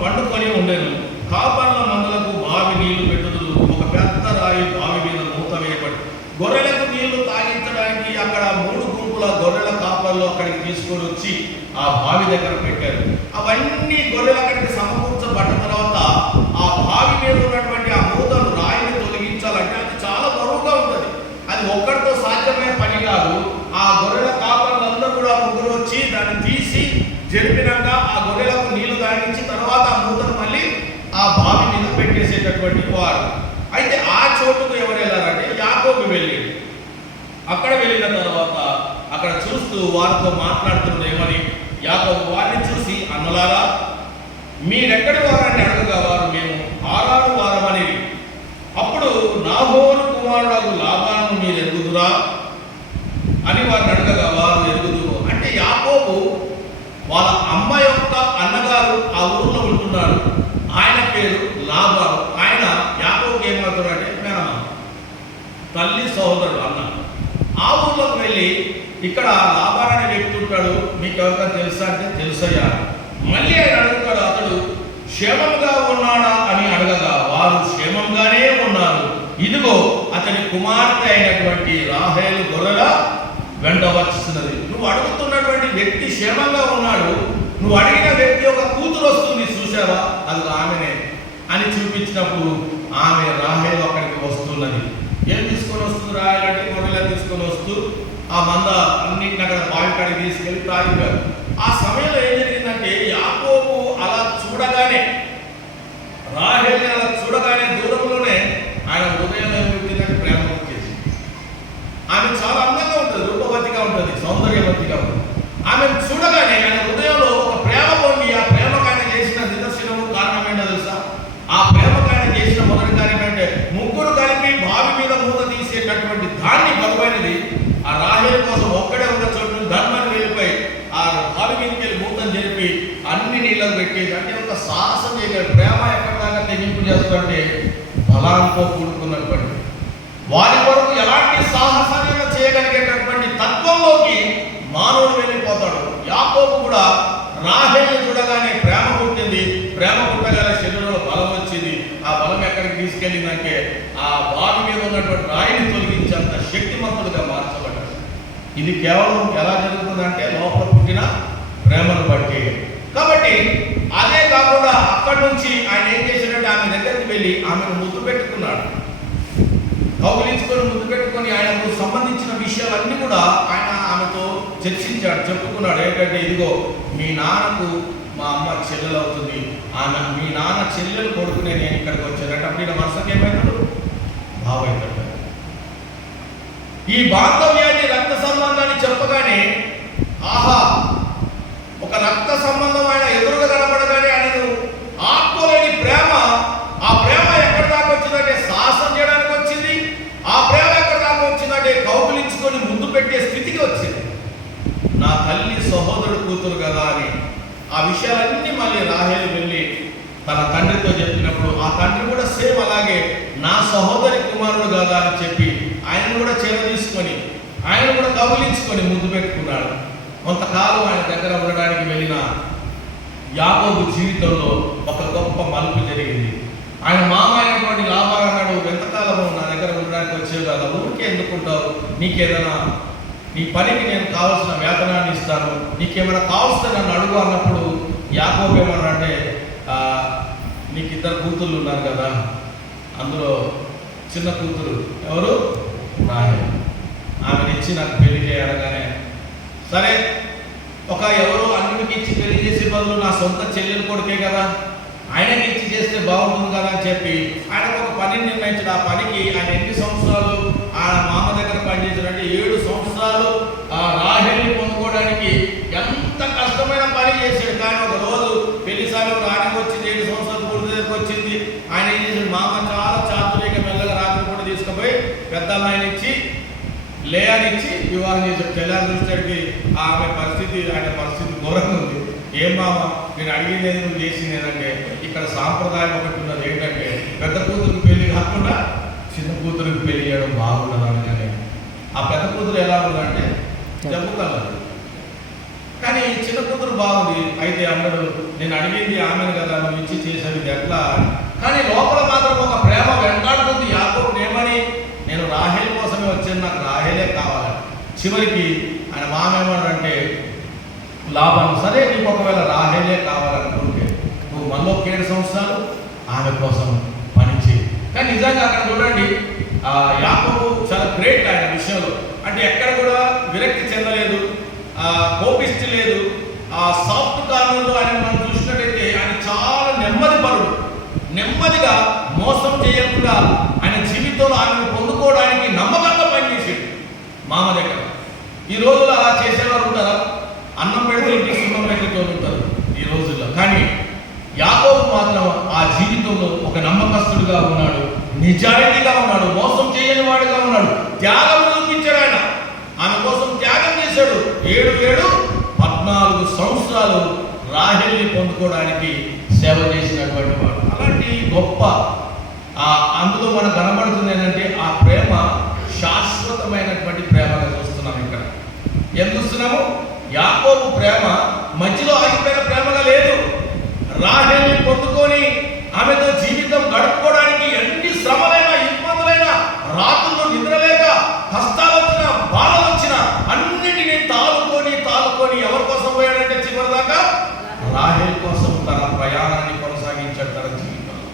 పండుకొని ఉండెను. కాపర్ల మందలకు బావి నీళ్లు పెట్టుదురు. ఒక పెద్ద రాయి బావి మీద మూత వేయబడి గొర్రెలకు నీళ్లు తాగించడానికి అక్కడ 3 గుంపుల గొర్రెల కాపర్లు అక్కడికి తీసుకొని వచ్చి ఆ బావి దగ్గర పెట్టారు. అవన్నీ గొర్రెలు అక్కడికి సమకూర్చబడ్డ తర్వాత ఆ బావి మీద ఉన్నటువంటి ఆ మూతను, రాయిని తొలగించాలంటే అది చాలా బరువుగా ఉంటుంది. అది ఒక్కడితో సాధ్యమైన పని కాదు. ఆ గొర్రెల కాపర్లందరూ కూడా ముగ్గురు వచ్చి దాన్ని తీసి జరిపినాక ఆ గొర్రెలకు నీళ్లు తాగించి తర్వాత ఆ మూతను మళ్ళీ ఆ బావి మీద పెట్టేసేటటువంటి వారు. అయితే ఆ చోటుకు ఎవరు వెళ్ళారంటే యాకోబు వెళ్ళి, అక్కడ వెళ్ళిన తర్వాత అక్కడ చూస్తూ వారితో మాట్లాడుతున్నాడు. ఏమని? యాకోబు వారిని చూసి, అన్నలారా మీరెక్కడి వారని అడగగా వారు, మేము హారాను వారమని. అప్పుడు నాహోరు కుమారుడు లాబాను మీరు ఎరుగుదురా అని వారిని అడగగా వారు ఎరుగుదురు. అంటే యాకోబు వాళ్ళ అమ్మ యొక్క అన్నగారు ఆ ఊర్లో ఉంటున్నాడు. ఆయన పేరు లాబాను. ఆయన యాకోబుకి ఏమవుతాడు అంటే మేనమామ, తల్లి సహోదరుడు అన్న. ఆ ఊర్లోకి వెళ్ళి ఇక్కడ లాబాను అనే వ్యక్తి ఉంటాడు, మీకు ఎవరికైనా తెలుసా అంటే తెలుసయ్యా. మళ్ళీ ఆయన అడుగుతాడు, అతడు క్షేమంగా ఉన్నాడా అని అడగగా వారు క్షేమంగానే ఉన్నారు, ఇదిగో అతని కుమార్తె అయినటువంటి రాహేలు గొర్రెల వెంట వచ్చుతున్నది. నువ్వు అడుగుతున్నటువంటి వ్యక్తి క్షేమంగా ఉన్నాడు, నువ్వు అడిగిన వ్యక్తి ఒక కూతురు వస్తుంది చూసావా, అది ఆమెనే అని చూపించినప్పుడు ఆమె రాహేలు అక్కడికి వస్తున్నది. ఏం తీసుకొని వస్తుంది రాహేలు అంటే గొర్రెలు తీసుకొని వస్తూ ఆ మంద అన్నింటిని అక్కడ బావి కాడికి తీసుకెళ్ళి తాగిపోయారు. ఆ సమయంలో ఏం జరిగిందంటే యాకోబు అలా చూడగానే, రాహేలుని అలా చూడగానే దూరంలోనే ఆయన హృదయంలో ఏమిటంటే ప్రేమ వచ్చేసి. ఆమె చాలా అందంగా ఉంటుంది, రూపవతిగా ఉంటుంది, సౌందర్యవతిగా ఉంటుంది. ఆమెను చూడగానే ఆయన హృదయంలో ఒక ప్రేమ పొంది, ఆ ప్రేమకు ఆయన చేసిన నిదర్శనము కారణం ఏంటో తెలుసా? ఆ ప్రేమకు ఆయన చేసిన మొదటి కార్యం ఏంటంటే ముగ్గురు కలిపి బావి మీద మూత తీసేటటువంటి దాన్ని బలమైనది ఆ రాహేలు కోసం ఒక్కడే ఉన్న చోటు ధర్మాన్ని వెళ్ళిపోయి ఆ బావి మీదకి వెళ్ళి మూతను జరిపి అన్ని నీళ్ళకు పెట్టేసి, అంటే ఒక సాహసం చేయగలరు. ప్రేమ ఎక్కడ దాకా తెగింపు చేస్తుంటే బలాంతో కూడుకున్నటువంటి వారి కొరకు ఎలాంటి సాహసాన్ని చేయగలిగేటటువంటి తత్వంలోకి మానవుడు వెళ్ళిపోతాడు. యాకోబు కూడా రాహేలు చూడగానే ప్రేమ పుట్టింది, ప్రేమ పుట్టగానే శరీరంలో బలం వచ్చింది. ఆ బలం ఎక్కడికి తీసుకెళ్ళిందంటే ఆ బావి మీద ఉన్నటువంటి రాయిని తొలగించేంత శక్తిమంతుడుగా మార్చబడ్డాడు. ఇది కేవలం ఎలా జరుగుతుందంటే లోపల పుట్టిన ప్రేమను బట్టి. కాబట్టి అదే కాకుండా అక్కడి నుంచి ఆయన ఏం చేసినట్టు ఆమె దగ్గరికి వెళ్ళి ఆమెను ముద్దు పెట్టుకున్నాడు, కౌగిలించుకొని ముద్దు పెట్టుకొని ఆయనకు సంబంధించిన విషయాలన్నీ కూడా ఆయన ఆమెతో చర్చించాడు, చెప్పుకున్నాడు. ఏంటంటే ఇదిగో మీ నాన్నకు మా అమ్మ చెల్లెలు అవుతుంది, ఆమె మీ నాన్న చెల్లెలు కొడుకునే నేను ఇక్కడికి వచ్చానంటే అప్పుడు ఈయన మనసుకి ఏమవుతాడు? బావవుతాడు. ఈ బాంధవ్యాన్ని రక్త సంబంధాన్ని చెప్పగానే ఆహా, ఒక రక్త సంబంధం ఆయన ఎదురుగా కనపడగానే ఆయనను ఆత్మలేని ప్రేమ, ఆ ప్రేమ ఎక్కడి దాకా వచ్చిందంటే సాహసం చేయడానికి వచ్చింది. ఆ ప్రేమ ఎక్కడి దాకా వచ్చిందంటే కౌగులించుకొని ముందు పెట్టే స్థితికి వచ్చింది. నా తల్లి సహోదరుడు కూతురు కదా అని ఆ విషయాలన్నీ మళ్ళీ రాహేలు వెళ్ళి తన తండ్రితో చెప్పినప్పుడు ఆ తండ్రి కూడా సేమ్ అలాగే నా సహోదరి కుమారుడు కదా అని చెప్పి ఆయనను కూడా చేర తీసుకొని ఆయన కూడా కౌగిలించుకొని ముద్దు పెట్టుకున్నాడు. కొంతకాలం ఆయన దగ్గర ఉండడానికి వెళ్ళిన యాకోబు జీవితంలో ఒక గొప్ప మలుపు జరిగింది. ఆయన మామ అయినటువంటి లాబాను అన్నాడు, ఎంతకాలము నా దగ్గర ఉండడానికి వచ్చేవి కదా, ఊరికే ఎందుకుంటావు, నీకేదైనా నీ పనికి నేను కావాల్సిన వేతనాన్ని ఇస్తాను, నీకేమైనా కావాల్సిన నన్ను అడుగు అన్నప్పుడు యాకోబు ఏమన్నా అంటే నీకు ఇద్దరు కూతుళ్ళు ఉన్నారు కదా, అందులో చిన్న కూతురు ఎవరు? రాహేలు. ఆమెను ఇచ్చి నాకు పెళ్లి చేయడగానే సరే, ఒక ఎవరో అన్నిటికి ఇచ్చి పెళ్లి చేసే బదులు నా సొంత చెల్లెలు కొడుకే కదా, ఆయనకి ఇచ్చి చేస్తే బాగుంటుంది కదా అని చెప్పి ఆయనకు ఒక పని నిర్ణయించాడు. ఆ పనికి ఆయన ఎన్ని సంవత్సరాలు ఆ మామ దగ్గర పనిచేశాడంటే 7 సంవత్సరాలు ఆ రాహేలుని పొందుకోవడానికి ఎంత కష్టమైన పని చేశాడు. కానీ ఒక రోజు పెళ్లి సమయం రానికి వచ్చింది, 7 సంవత్సరాలు పూర్తి దగ్గరకు వచ్చింది. ఆయన ఏం చేశాడు, మామ చాలా చాతుర్యంగా మెల్లగా రాత్రి కూడా తీసుకుపోయి పెద్ద అమ్మాయిని ఇచ్చి లేయానిచ్చి వివాహం చేశాడు. తెల్లారి చూసేటికి ఆమె పరిస్థితి, ఆయన పరిస్థితి ఘోరంగా ఉంది. ఏం మామ నేను అడిగింది నువ్వు చేసింది ఏంటంటే ఇక్కడ సాంప్రదాయం ఒకటి ఉన్నది, ఏంటంటే పెద్ద కూతురికి పెళ్లి కాకుండా చిన్న కూతురికి పెళ్లి చేయడం బాగుండదు అనగానే ఆ పెద్ద కూతురు ఎలా ఉందంటే జబ్బు కలదు, కానీ చిన్న కూతురు బాగుంది. అయితే అన్నాడు, నేను అడిగింది ఆమెను కదా, నువ్వు ఇచ్చి చేసేది ఎట్లా? కానీ లోపల మాత్రం ఒక ప్రేమ వెంటాడుతుంది. యాకోబు ఏమని, నేను రాహేలు కోసమే వచ్చాను, నాకు రాహేలే కావాలి. చివరికి ఆయన మామేమన్నాడంటే లాభాలు, సరే నీకు ఒకవేళ రాహేలే కావాలనుకుంటే నువ్వు మళ్ళీ 7 సంవత్సరాలు ఆమె కోసం పనిచేయి. కానీ నిజంగా అక్కడ చూడండి యాకోబు చాలా గ్రేట్ ఆయన విషయంలో. అంటే ఎక్కడ కూడా విరక్తి చెందలేదు, కోపిష్టి లేదు. ఆ సాఫ్ట్ కార్నర్లో ఆయన మనం చూసినట్టయితే ఆయన చాలా నెమ్మది పరుడు. నెమ్మదిగా మోసం చేయకుండా ఆయన జీవితంలో ఆమెను పొందుకోవడానికి నమ్మకంగా పనిచేసాడు మామ దగ్గర. ఈ రోజుల్లో అలా చేసేవారు ఉంటారా? అన్నం పెడితే ఇంటి సున్నం పెట్టి ఉంటారు ఈ రోజుల్లో. కానీ యాకోబు మాత్రం ఆ జీవితంలో ఒక నమ్మకస్తుడిగా ఉన్నాడు, నిజాయితీగా ఉన్నాడు, మోసం చేయని వాడిగా ఉన్నాడు. త్యాగం చూపించాడు ఆయన, ఆమె కోసం త్యాగం చేశాడు. 14 సంవత్సరాలు రాహేలుని పొందుకోవడానికి సేవ చేసినటువంటి వాడు. అలాంటి గొప్ప అందులో మనకు కనబడుతుంది ఏంటంటే ఆ ప్రేమ శాశ్వతమైనటువంటి ప్రేమగా చూస్తున్నాం. ఇక్కడ ఏం చూస్తున్నాము? యాకోబు ప్రేమ మధ్యలో ఆగిపోయిన ప్రేమగా లేదు. రాహేలుని పొందుకొని ఆమెతో జీవితం గడుపుకోవడానికి ఎన్ని శ్రమలైనా ఇబ్బందులైనా రాత్రులు నిద్రలేక కష్టాలు వచ్చినా బాధలు వచ్చినా అన్నిటినీ తాలుకొని ఎవరి కోసం పోయాడంటే చివరి దాకా రాహేలు కోసం తన ప్రయాణాన్ని కొనసాగించాడు తన జీవితంలో.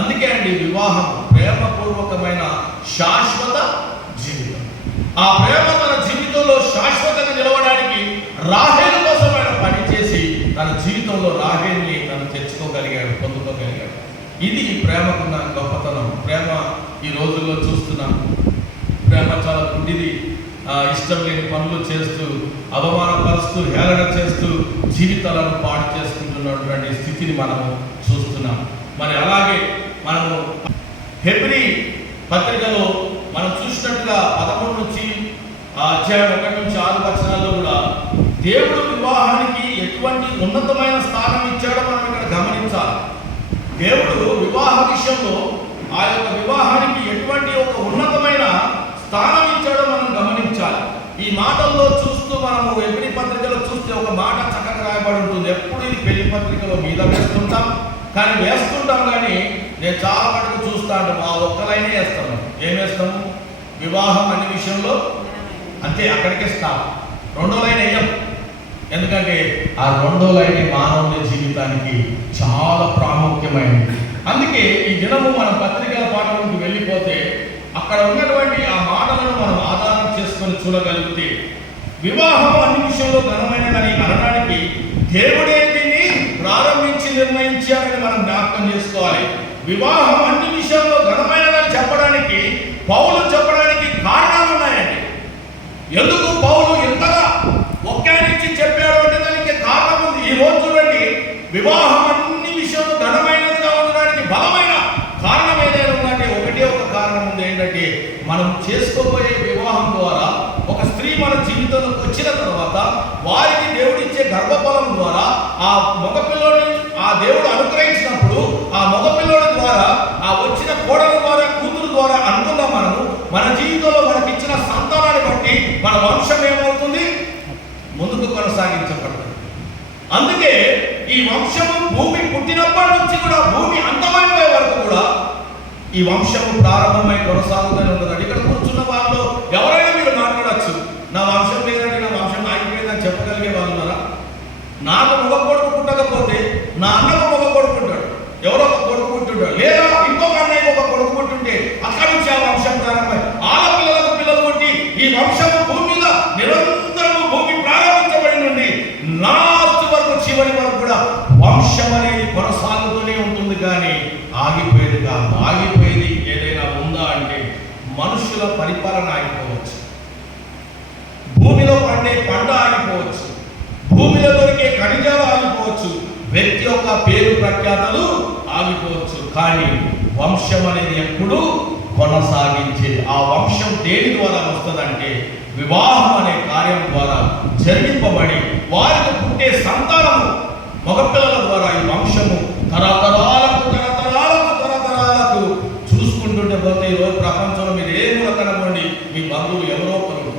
అందుకే అండి వివాహం ప్రేమపూర్వకమైన శాశ్వత జీవితం. ఆ ప్రేమ తన జీవితంలో శాశ్వతంగా నిలవడానికి రాహేలు కోసం ఆయన పనిచేసి తన జీవితంలో రాహేలుని తను తెచ్చుకోగలిగాడు, పొందుకోగలిగాడు. ఇది ప్రేమకున్న గొప్పతనం. ప్రేమ ఈ రోజుల్లో చూస్తున్నాం, ప్రేమ చాలా గుడ్డిది. ఇష్టం లేని పనులు చేస్తూ, అవమానపరుస్తూ, హేళన చేస్తూ జీవితాలను పాడు చేసుకుంటున్నటువంటి స్థితిని మనము చూస్తున్నాం. మరి అలాగే మనము హెబ్రీ పత్రికలో మనం చూసినట్టుగా 11 నుంచి అధ్యాయం 1 నుంచి 6 వచనాల్లో కూడా దేవుడు వివాహానికి ఎటువంటి ఉన్నతమైన స్థానం ఇచ్చాడో మనం ఇక్కడ గమనించాలి. దేవుడు వివాహ విషయంలో ఆ యొక్క వివాహానికి ఎటువంటి ఒక ఉన్నతమైన స్థానం ఇచ్చాడో మనం గమనించాలి. ఈ మాటల్లో చూస్తూ మనము హెబ్రీ పత్రికలో చూస్తే ఒక మాట చక్కగా రాయబడి ఉంటుంది. ఎప్పుడు ఇది పెళ్లి పత్రికలో మీద వేస్తుంటాం కానీ నేను చాలా మటుకు చూస్తాను ఆ ఒక్కలైనే వేస్తాము. ఏం వేస్తాము? వివాహం అనే విషయంలో అంతే, అక్కడికే స్టాప్. 2వ లైన్ వేయం. ఎందుకంటే ఆ 2వ లైన్ మానవుని జీవితానికి చాలా ప్రాముఖ్యమైనది. అందుకే ఈ దినము మన పత్రికల పాఠంలోకి వెళ్ళిపోతే అక్కడ ఉన్నటువంటి ఆ మాటలను మనం ఆధారం చేసుకొని చూడగలిగితే వివాహం అన్ని విషయంలో ఘనమైనదని అనడానికి దేవుడే దీన్ని ప్రారంభించి నిర్ణయించారని మనం జ్ఞాపకం చేసుకోవాలి. వివాహం అన్ని విషయంలో ఘనమైనదని చెప్పడానికి పౌలు చెప్పడానికి కారణాలు ఉన్నాయండి. ఎందుకు పౌలు ఇంతగా ఒక్కానించి చెప్పాడు అంటే దానికి కారణం ఉంది. ఈ రోజు చూడండి, వివాహం అన్ని విషయంలో ఘనమైనదిగా ఉండడానికి బలమైన కారణం ఏదైనా ఉందంటే ఒకటే ఒక కారణం ఉంది. ఏంటంటే మనం చేసుకోబోయే వివాహం ద్వారా ఒక స్త్రీ మన జీవితంలోకి వచ్చిన తర్వాత వారికి దేవుడిచ్చే గర్భఫలం ద్వారా ఆ మగపిల్లోని ఆ దేవుడు అనుగ్రహించినప్పుడు ఆ మగపిల్లోడి ద్వారా ఆ వచ్చిన కోడల ద్వారా కూతురు ద్వారా అనుకుందాం మనము మన జీవితంలో మనకి ఇచ్చిన సంతానాన్ని బట్టి మన వంశం ఏమవుతుంది? ముందుకు కొనసాగించబడుతుంది. అందుకే ఈ వంశము భూమి పుట్టినప్పటి నుంచి కూడా భూమి అంతమైపోయే వరకు కూడా ఈ వంశము ప్రారంభమై కొనసాగుతూనే ఉన్నదండి. ఇక్కడ కూర్చున్న వారిలో ఎవరైనా మీరు మాట్లాడచ్చు, నా వంశం లేదండి, నా వంశం ఆగిపోయిందని చెప్పగలిగే వాళ్ళు ఉన్నారా? నాకు మగ కొడుకు పుట్టకపోతే నా అన్నకు మగ కొడుకు పుట్టాడు, ఎవరో ఒక కొడుకు పుట్టుంటాడు, లేదా ఇంకొక అన్నయ్య ఒక కొడుకు పుట్టుంటే అక్కడి నుంచి ఆ వంశం ప్రారంభమై ఆడపిల్లలకు పిల్లలు పుట్టి ఈ వంశము భూమి మీద నిరంతరము భూమి ప్రారంభించబడి నుండి లాస్ట్ వరకు చివరి వరకు కూడా వంశం అనేది కొనసాగుతూనే ఉంటుంది. కానీ ఆగిపోయేది కాదు. ఆగిపోయేది ఏదైనా ఉందా అంటే మనుషుల పరిపాలన ఆగిపోవచ్చు, భూమిలో పండే పంట ఆగిపోవచ్చు, భూమిలో దొరికే ఖనిజాలు ఆగిపోవచ్చు, వ్యక్తి యొక్క పేరు ప్రఖ్యాతలు ఆగిపోవచ్చు. కానీ వంశం అనేది ఎప్పుడూ కొనసాగించే ఆ వంశం దేని ద్వారా వస్తుందంటే వివాహం అనే కార్యం ద్వారా జరిగింపబడి వారికి పుట్టే సంతానము మగపిల్లల ద్వారా ఈ వంశము తరతరాలకు చూసుకుంటుంటే పోతే ఈరోజు ప్రపంచంలో మీరు ఏ మూల కనబడి మీ బంధువులు ఎవరో ఒకరు,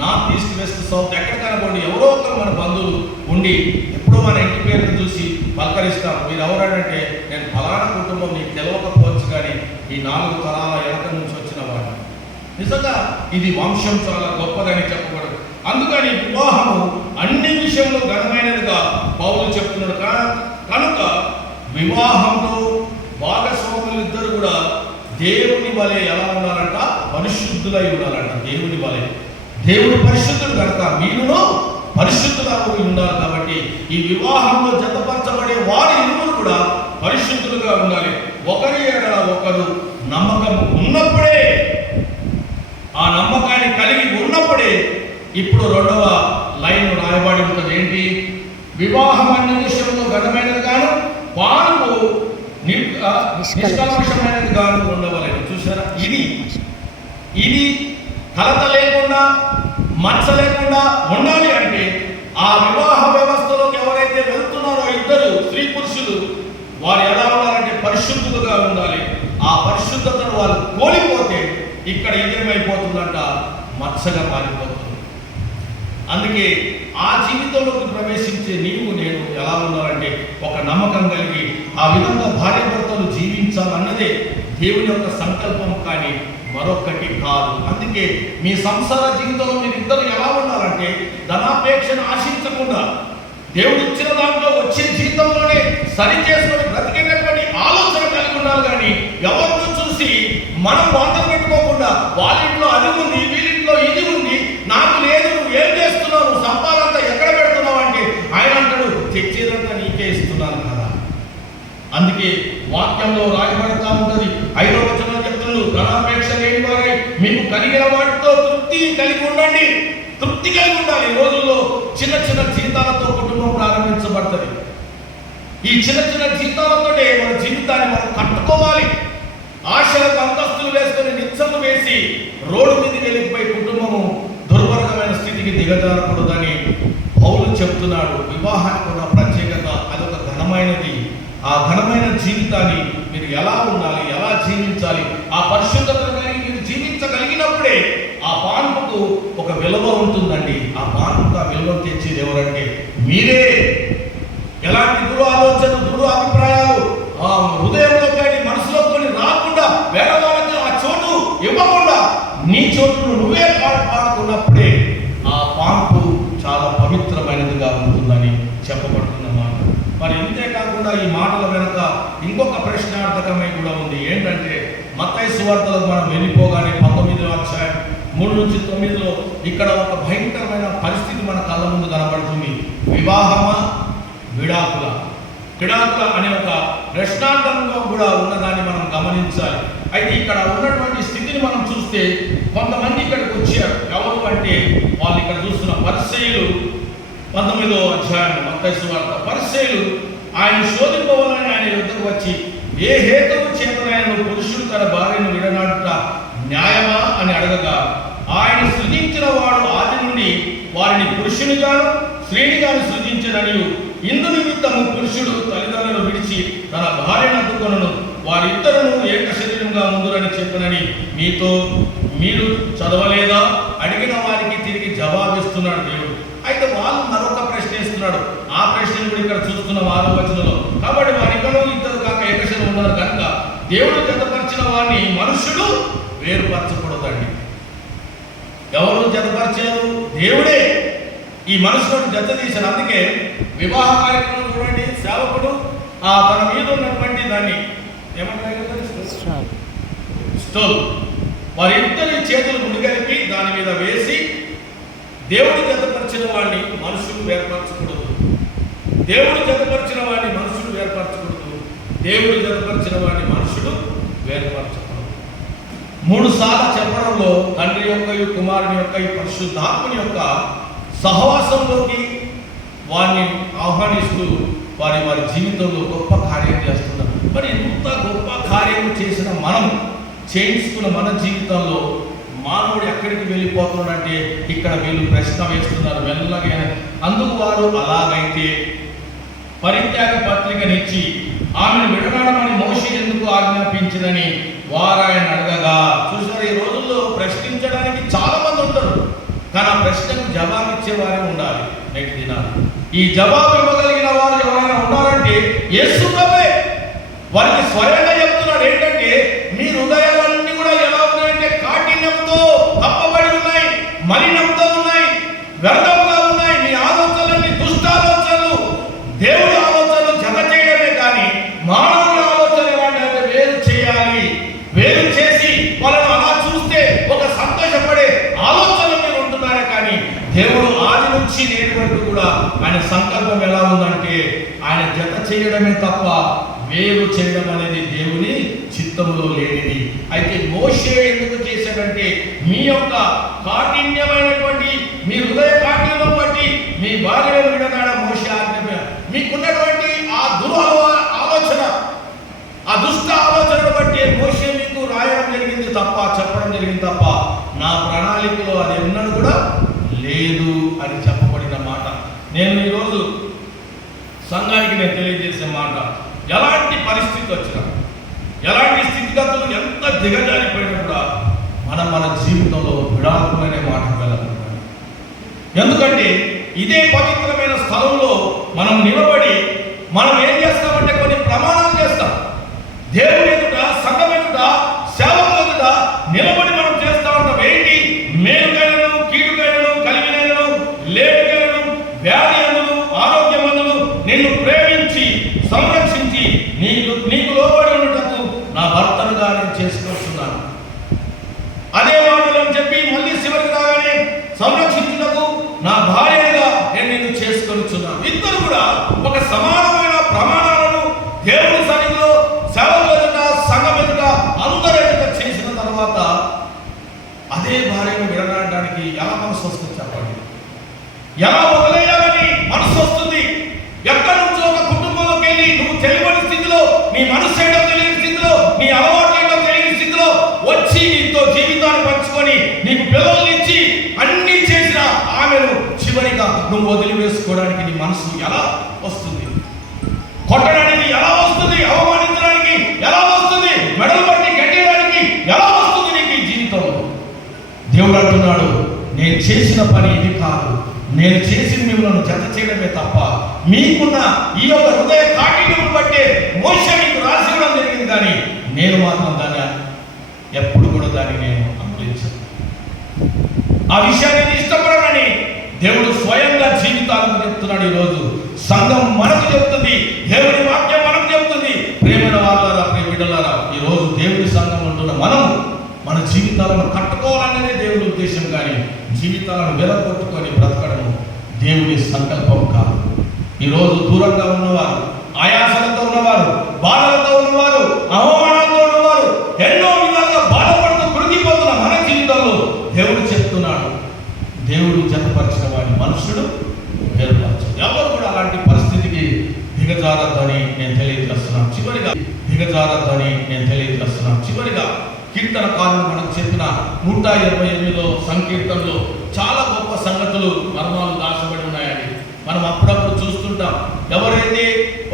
నార్త్ ఈస్ట్ వెస్ట్ సౌత్ ఎక్కడ కనబడి ఎవరో ఒకరు మన బంధువులు ఉండి ఎప్పుడో మన ఇంటి పేరును చూసి పలకరిస్తాం. మీరు ఎవరంటే నేను ఫలానా కుటుంబం, నీకు తెలవకపోవచ్చు కానీ ఈ 4 తరాల వెనక నుంచి వచ్చిన వాడు. నిజంగా ఇది వంశం చాలా గొప్పదని చెప్పబడదు. అందుకని వివాహము అన్ని విషయంలో ఘనమైనదిగా పౌలు చెప్తున్నాడు. కనుక వివాహంలో భాగస్వాములు ఇద్దరు కూడా దేవుని వలె ఎలా ఉండాలంట? పరిశుద్ధులై ఉండాలంట. దేవుని వలె, దేవుడు పరిశుద్ధుడు కనుక మీరును పరిశుద్ధులుగా ఉండాలి. కాబట్టి ఈ వివాహంలో జతపరచబడే వారి ఇరువురు కూడా పరిశుద్ధులుగా ఉండాలి. ఒకరి ఎడల ఒకరు నమ్మకం ఉన్నప్పుడే, ఆ నమ్మకాన్ని కలిగి ఉన్నప్పుడే ఇప్పుడు 2వ లైన్ రాయబడి ఉంటుంది. ఏంటి? వివాహం అన్ని విషయంలో ఘనమైనది గాను వారు నిష్కల్మషమైనది గాను ఉండవలేదు. చూసారా? ఇది కలత లేకుండా మచ్చ లేకుండా ఉండాలి అంటే ఆ వివాహ వ్యవస్థలోకి ఎవరైతే వెళ్తున్నారో ఇద్దరు స్త్రీ పురుషులు వారు ఎలా ఉండాలంటే పరిశుద్ధులుగా ఉండాలి. ఆ పరిశుద్ధతను వారు కోల్పోతే ఇక్కడ ఏమైపోతుందంట? మచ్చగా మారిపోతుంది. అందుకే ఆ జీవితంలోకి ప్రవేశించే నీవు నేను ఎలా ఎలా ఉండాలంటే ఒక నమ్మకం కలిగి ఆ విధంగా భార్యాభర్తలు జీవించాలన్నదే దేవుని యొక్క సంకల్పం, కానీ మరొకటి కాదు. అందుకే మీ సంసార జీవితంలో మీరు ఇద్దరు ఎలా ఉండాలంటే ధనాపేక్షను ఆశించకుండా దేవుడు ఇచ్చిన దాంట్లో వచ్చే జీవితంలోనే సరి చేసుకొని బ్రతికేటటువంటి ఆలోచన కలిగి ఉండాలి. కానీ ఎవరిని చూసి మనం వాంతలు పెట్టుకోకుండా వాళ్ళింట్లో అది ఉంది, వీళ్ళింట్లో ఇది ఉంది, నాకు లేదు, నువ్వు ఏం చేస్తున్నావు, నువ్వు సంపాదంతా ఎక్కడ పెడుతున్నావు అంటే ఆయన అంటాడు, తెచ్చేదంతా నీకే ఇస్తున్నాను కదా. అందుకే వాక్యంలో రాయబడతా ఉంటుంది, 5వ వచనంలో చెప్తున్నాడు, ధనాపేక్ష లేని వారై మీకు కలిగిన వాటితో తృప్తి కలిగి ఉండండి. తృప్తి కలిగి ఉండాలి. ఈ రోజుల్లో చిన్న చిన్న జీతాలతో కుటుంబం ప్రారంభించబడుతుంది. ఈ చిన్న చిన్న జీతాలతోనే మన జీవితాన్ని మనం కట్టుకోవాలి. ఆశలకు అంతస్తులు వేసుకొని నిత్సలు వేసి రోడ్డు మీదకి వెళ్ళిపోయి కుటుంబము దుర్భరమైన స్థితికి దిగజారకూడదని పౌలు చెప్తున్నాడు. వివాహానికి ఉన్న ప్రత్యేకత అదొక ఘనమైనది. ఆ ఘనమైన జీవితాన్ని మీరు ఎలా ఉండాలి, ఎలా జీవించాలి, ఆ పరిశుద్ధత కలిగి మీరు జీవించగలిగినప్పుడే ఆ పాన్పుకు ఒక విలువ ఉంటుందండి. ఆ పాన్పుకు ఆ విలువ తెచ్చేది ఎవరంటే మీరే. ఎలాంటి దురు ఆలోచన, దురు అభిప్రాయాలు ఆ హృదయంలో కానీ మనసులో కానీ రాకుండా, వేరే వాళ్ళకి ఆ చోటు ఇవ్వకుండా నీ చోటును నువ్వే పాడుకున్నప్పుడే ఆ పాన్పు చాలా పవిత్రమైనదిగా ఉంటుందని చెప్పబడుతున్నమాట. మరి ఇంతే కాకుండా ఈ మాటల వెనక ఇంకొక ప్రశ్నార్థకమై కూడా ఉంది. ఏంటంటే మత్తయి సువార్తలకు మనం వెళ్ళిపోగానే 19వ అధ్యాయం 3-9లో ఇక్కడ ఒక భయంకరమైన పరిస్థితి మన కళ్ళ ముందు కనబడుతుంది. వివాహమా విడాకుల? విడాకుల అనే ఒక ప్రశ్నార్థంగా కూడా ఉన్నదాన్ని మనం గమనించాలి. అయితే ఇక్కడ ఉన్నటువంటి స్థితిని మనం చూస్తే కొంతమంది ఇక్కడికి వచ్చారు. ఎవరు అంటే వాళ్ళు ఇక్కడ చూస్తున్న పరిసయ్యులు. 19వ అధ్యాయం మత్తయి సువార్త. పరిసయ్యులు ఆయన శోధింపవాలని ఆయన యుద్ధకు వచ్చి, ఏ హేతువు చేతనైన పురుషుడు తన భార్యను విడనాడుట న్యాయమా అని అడగగా, ఆయన సృజించిన వాడు ఆది నుండి వారిని పురుషునిగాను స్త్రీనిగాను సృజించనని, ఇందు నిమిత్తము పురుషుడు తల్లిదండ్రులను విడిచి తన భార్యను అద్దుకొనును, వారిద్దరును ఏక శరీరంగా ఉందురని చెప్పనని మీరు చదవలేదా? అడిగిన వారికి తిరిగి జవాబిస్తున్నాడు దేవుడు. అయితే వాళ్ళు మరొక ప్రశ్న ఇస్తున్నాడు. ఆ ప్రశ్నను కూడా ఇక్కడ చూస్తున్న 6వ వచనంలో. కాబట్టి వారిద్దరూ ఇద్దరు కాక ఏకశరీరం ఉన్నారు కనుక దేవుడు జతపరిచిన వారిని మనుషుడు వేరుపరచకూడదండి. ఎవరు జతపరిచారు? దేవుడే ఈ మనుషులను జత తీశారు. అందుకే వివాహ కార్యక్రమం చూడండి, సేవకుడు తన మీద ఉన్నటువంటి దాన్ని ఏమంటారు, స్టోల్, వారిద్దరి చేతులు ముడిగలిపి దాని మీద వేసి దేవుడు జతపరిచిన వాడిని మనుషులు వేర్పరచకూడదు. దేవుడు జతపరిచిన వాడిని మనుషులు వేర్పరచకూడదు. దేవుడు జతపరిచిన వాడిని మనుషుడు వేర్పరచకూడదు. 3 సార్లు చెప్పడంలో తండ్రి యొక్క, కుమారుని యొక్క, పరిశుద్ధాత్మని యొక్క సహవాసంలోకి వారిని ఆహ్వానిస్తూ వారి జీవితంలో గొప్ప కార్యం చేస్తున్నారు. మరి ఇంత గొప్ప కార్యం చేసిన మనం చేయించుకున్న మన జీవితంలో మానవుడు ఎక్కడికి వెళ్ళిపోతున్నాడంటే ఇక్కడ వీళ్ళు ప్రశ్న వేస్తున్నారు మెల్లగా. అందుకు వారు అలాగైతే పరిత్యాగ పత్రికనిచ్చి ఆమెను విడనాడమని మోషే ఎందుకు ఆజ్ఞాపించిందని వారు ఆయన అడగగా. చూసారు, ఈ రోజుల్లో ప్రశ్నించడానికి చాలా మంది ఉంటారు, కానీ ఆ ప్రశ్నకు జవాబు ఇచ్చేవారే ఉండాలి. నేటి దినాలు ఈ జవాబు ఇవ్వగలిగిన వారు ఎవరైనా ఉన్నారంటే యేసు ప్రభువే. వారికి స్వయంగా చెప్తున్నాడు ఏంటంటే, మీ హృదయాలన్నీ కూడా ఎలా ఉన్నాయంటే కాఠిన్యంతో కప్పబడి ఉన్నాయి, మలినంతో ఉన్నాయి, వ్యర్థముగా ఉన్నాయి. మీ ఆలోచనలన్నీ దుష్టాలోచనలు. దేవుడి ఆలోచనలు జత చేయడమే కానీ మానవుని ఆలోచన ఎలాంటి వేరు చేయాలి. వేరు చేసి వాళ్ళను అలా చూస్తే ఒక సంతోషపడే ఆలోచన మీరు ఉంటున్నారే కానీ దేవుడు ఆది నుంచి నేటి వరకు కూడా ఆయన సంకల్పం ఎలా ఉందంటే ఆయన జత చేయడమే తప్ప వేరు చేయడం అనేది దేవుని చిత్తములో లేనిది. అయితే మోషే ఎందుకు చేశాడంటే మీ యొక్క కాఠిన్యమైనటువంటి మీ హృదయ కాఠిన్యం బట్టి మీ భార్యను విడనాడ మోషే ఆజ్ఞ, మీకున్నటువంటి ఆ ఆలోచన, ఆ దుష్ట ఆలోచనను బట్టి మోషే మీకు రాయడం జరిగింది తప్ప, చెప్పడం జరిగింది తప్ప నా ప్రణాళికలో అది ఉన్నది కూడా లేదు అని చెప్పబడిన మాట. నేను ఈరోజు సంఘానికి నేను తెలియజేసే మాట, ఎలాంటి పరిస్థితి వచ్చినా, ఎలాంటి స్థితిగతులు ఎంత దిగజారిపోయినా కూడా మన జీవితంలో విడాకులనే మాట వెళ్ళకుండా. ఎందుకంటే ఇదే పవిత్రమైన స్థలంలో మనం నిలబడి మనం ఏం చేస్తామంటే కొన్ని ప్రమాణాలు చేస్తాం. దేవుని ఎదుట, సంఘం ఎదుట, సేవకుల ఎదుట నిలబడి మనం చేస్తా ఉంటాం. ఏంటి? మేలుకైనను, కీడుకైనను, కలిగినను, లేటుకైనను, వ్యాధి అందులు, ఆరోగ్యమందులు నిన్ను ప్రేమించి సంరక్షించి నీకు లోబడి ఉండటకు నా భర్తనుగా నేను చేసుకొస్తున్నాను. అదే మాటలు అని చెప్పి మళ్ళీ చివరికి రాగానే సంరక్షించుటకు నా భార్యగా నేను నిన్ను చేసుకొనిచున్నాను. ఇద్దరు కూడా ఒక సమానమైన ప్రమాణాలను దేవుని సన్నిధిలో, సేవకుల ఎదుట, సంఘం ఎదుట, అందరి ఎదుట చేసిన తర్వాత అదే భార్యను విడనాడడానికి ఎలా మనసు వస్తుంది చెప్పండి? ఎలా వదిలేయాలని మనసు వస్తుంది? ఎక్కడి నుంచో ఒక కుటుంబంలోకి వెళ్ళి నువ్వు తెలియని స్థితిలో, నీ మనసు ఏంటో తెలియని స్థితిలో, నీ అలవాటు ఏంటో తెలియని స్థితిలో వచ్చి నీతో జీవితాన్ని పంచుకొని నీకు పిల్లల్ని ఇచ్చి అన్ని చేసిన ఆమెను చివరిగా నువ్వు వదిలివేసుకోవడానికి నీ మనసు ఎలా వస్తుంది? కొట్టడానికి ఎలా వస్తుంది? అవమానించడానికి ఎలా వస్తుంది? మెడలు పట్టి కట్టేయడానికి ఎలా వస్తుంది నీకు ఈ జీవితంలో? దేవుడు అంటున్నాడు, నేను చేసిన పని ఇది కాదు, నేను చేసిన మిమ్మల్ని జత చేయడమే తప్ప మీకున్న ఈ యొక్క హృదయ కాఠిన్యమును బట్టే మోషే మీకు రాసి ఇవ్వడం జరిగింది, కానీ నేను మాత్రం దాన్ని ఎప్పుడు కూడా దాన్ని నేను అమలించను. ఆ విషయాన్ని ఇష్టపడనని దేవుడు స్వయంగా జీవితాలను చెప్తున్నాడు. ఈరోజు సంఘం మనకు చెప్తుంది, దేవుడి వాక్యం మనకు చెప్తుంది. ప్రేమైన వాళ్ళారా, ప్రియ బిడ్డలారా, ఈరోజు దేవుడి సంఘం ఉంటున్న మనం మన జీవితాలను కట్టుకోవాలనేదే దేవుడి ఉద్దేశం, కానీ జీవితాలను వెలగొట్టుకొని బ్రతకడం దేవుడి సంకల్పం కాదు. ఈరోజు దూరంగా ఉన్నవారు, ఆయాసలతో ఉన్నవారు, బాధలతో ఉన్నవారు, అవమానాలతో ఉన్నవారు, ఎన్నో విధాలుగా బాధపడుతూ కృంగిపోతున్న మన జీవితంలో దేవుడు చెప్తున్నాడు, దేవుడు జతపరిచిన వాడిని మనుషుడు వేరుపరచు. ఎవరు కూడా అలాంటి పరిస్థితికి దిగజారద్దని నేను తెలియజేస్తున్నాను. చివరిగా కీర్తనకారులు మనకు చెప్పిన 128 సంకీర్తనలో చాలా గొప్ప సంగతులు, మర్మాలు దాచబడి ఉన్నాయండి. మనం అప్పుడప్పుడు చూస్తుంటాం. ఎవరైతే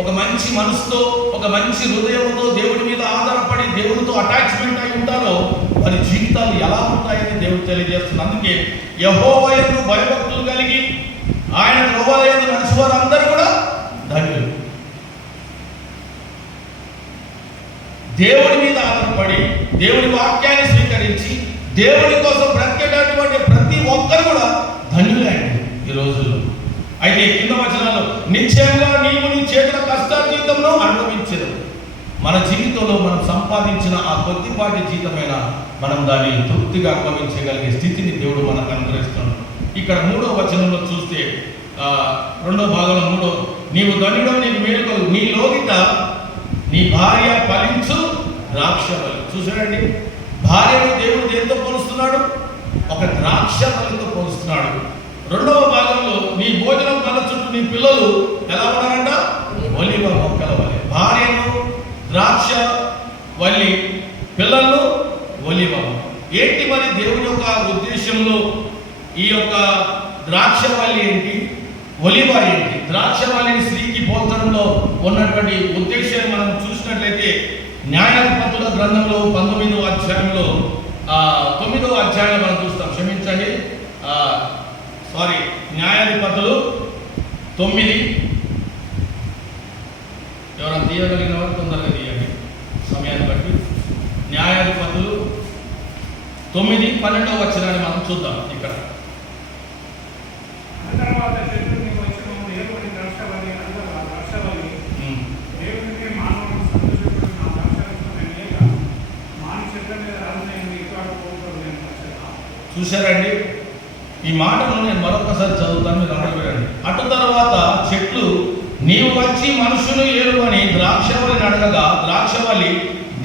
ఒక మంచి మనసుతో, ఒక మంచి హృదయంతో దేవుడి మీద ఆధారపడి దేవుడితో అటాచ్మెంట్ అయి ఉంటారో వారి జీవితాలు ఎలా ఉంటాయని దేవుడు తెలియజేస్తున్నారు. అందుకే యెహోవా యందు భయభక్తులు కలిగి ఆయన త్రోవల యందు నడుచువారు అందరూ కూడా ధన్యులు. దేవుడి మీద ఆధారపడి దేవుడి వాక్యాన్ని స్వీకరించి దేవుడి కోసం బ్రతికేటటువంటి ప్రతి ఒక్కరు కూడా ధన్యులే అండి ఈ రోజుల్లో. అయితే కింద వచనాలు, నిశ్చయంగా నీవు నీ చేతుల కష్టార్జితంలో అనుభవించదు. మన జీవితంలో మనం సంపాదించిన ఆ కొద్దిపాటి జీతమైన మనం దాన్ని తృప్తిగా అనుభవించగలిగే స్థితిని దేవుడు మనకు అనుగ్రహిస్తున్నాడు. ఇక్కడ 3వ వచనంలో చూస్తే 2వ భాగంలో నీవు ధన్యుడవు, నీకు మేలుకలు, నీ లోగిట నీ భార్య ఫలించు ద్రాక్షవల్లి. చూసాడండి, భార్యను దేవుడు దేంతో పోలుస్తున్నాడు? ఒక ద్రాక్షవల్లితో పోలుస్తున్నాడు. 2వ భాగంలో నీ భోజనం కళ్ళ చుట్టూ నీ పిల్లలు ఎలా ఉన్నారంట? ఒలివ మొక్కల వలె. భార్యను ద్రాక్ష వల్లి, పిల్లలు ఒలివ. ఏంటి మరి దేవుని యొక్క ఉద్దేశంలో ఈ యొక్క ద్రాక్షవల్లి ఏంటి, ఒలివ ఏంటి? ద్రాక్షవల్లిని స్త్రీకి పోల్చడంలో ఉన్నటువంటి ఉద్దేశాన్ని మనం చూసినట్లయితే న్యాయాధిపతుల గ్రంథంలో 19వ అధ్యాయంలో 9వ అధ్యాయంలో మనం చూస్తాం. క్షమించండి, న్యాయాధిపతులు 9. ఎవరైనా తీయగలిగిన వారు తొందరగా తీయండి సమయాన్ని బట్టి. న్యాయాధిపతులు 9, 12వ వచనాన్ని మనం చూద్దాం. ఇక్కడ చూశారండి, ఈ మాటను నేను మరొకసారి చదువుతాను, మీరు అందరూ వినండి. అటు తర్వాత చెట్లు నీవు వచ్చి మనుషులు ఏరుకొని ద్రాక్షవల్లిని అడగగా, ద్రాక్షవల్లి